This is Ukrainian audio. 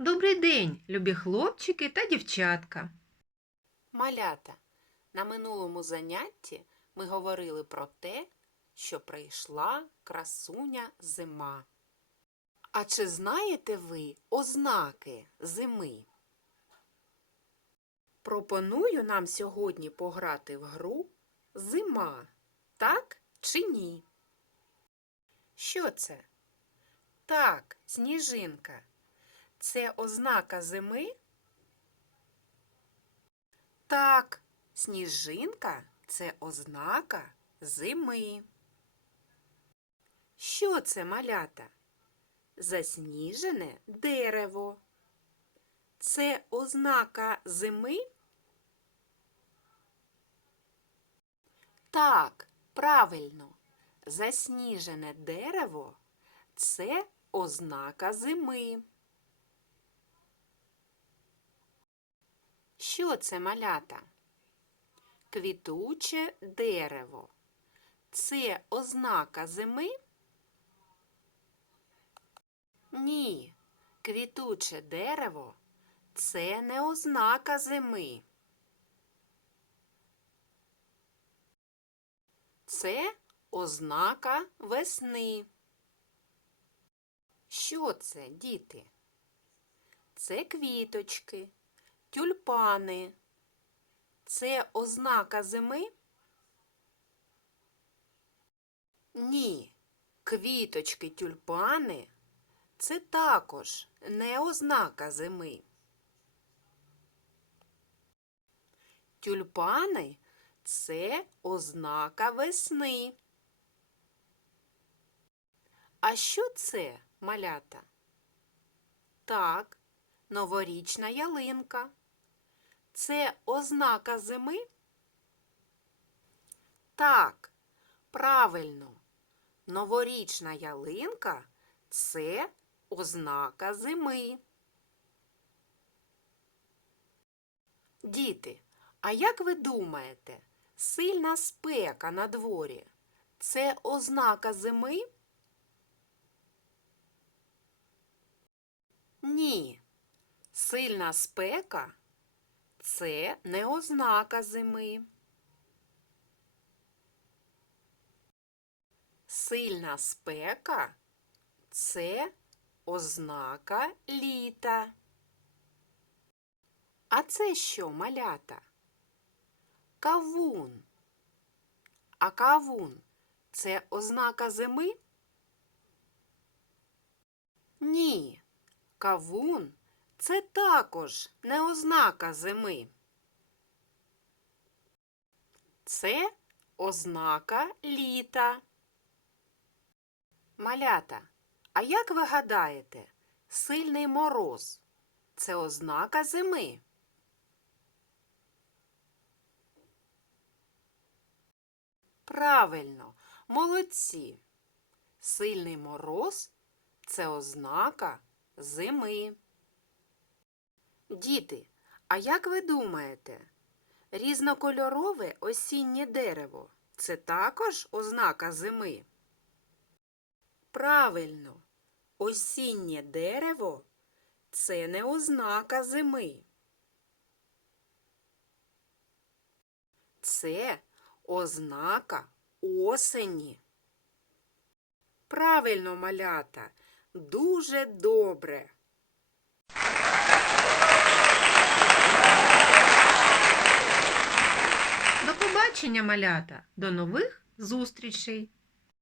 Добрий день, любі хлопчики та дівчатка. Малята, на минулому занятті ми говорили про те, що прийшла красуня зима. А чи знаєте ви ознаки зими? Пропоную нам сьогодні пограти в гру Зима, так чи ні? Що це? Так, сніжинка. Це ознака зими? Так, сніжинка це ознака зими. Що це малята? Засніжене дерево. Це ознака зими? Так, правильно. Засніжене дерево це ознака зими. Що це малята? Квітуче дерево. Це ознака зими? Ні, квітуче дерево це не ознака зими. Це ознака весни. Що це, діти? Це квіточки, тюльпани. Це ознака зими? Ні, квіточки тюльпани це також не ознака зими. Тюльпани це ознака весни. А що це, малята? Так, новорічна ялинка. Це ознака зими? Так, правильно. Новорічна ялинка це ознака зими. Діти, а як ви думаєте, сильна спека на дворі – це ознака зими? Ні. Сильна спека це не ознака зими. Сильна спека це ознака літа. А це що, малята? Кавун. А кавун це ознака зими? Ні. Кавун це також не ознака зими. Це ознака літа. Малята, а як ви гадаєте, сильний мороз це ознака зими? Правильно, молодці. Сильний мороз це ознака зими. Діти, а як ви думаєте, різнокольорове осіннє дерево це також ознака зими? Правильно, осіннє дерево це не ознака зими. Це ознака осені. Правильно, малята, дуже добре. До побачення, малята! До нових зустрічей!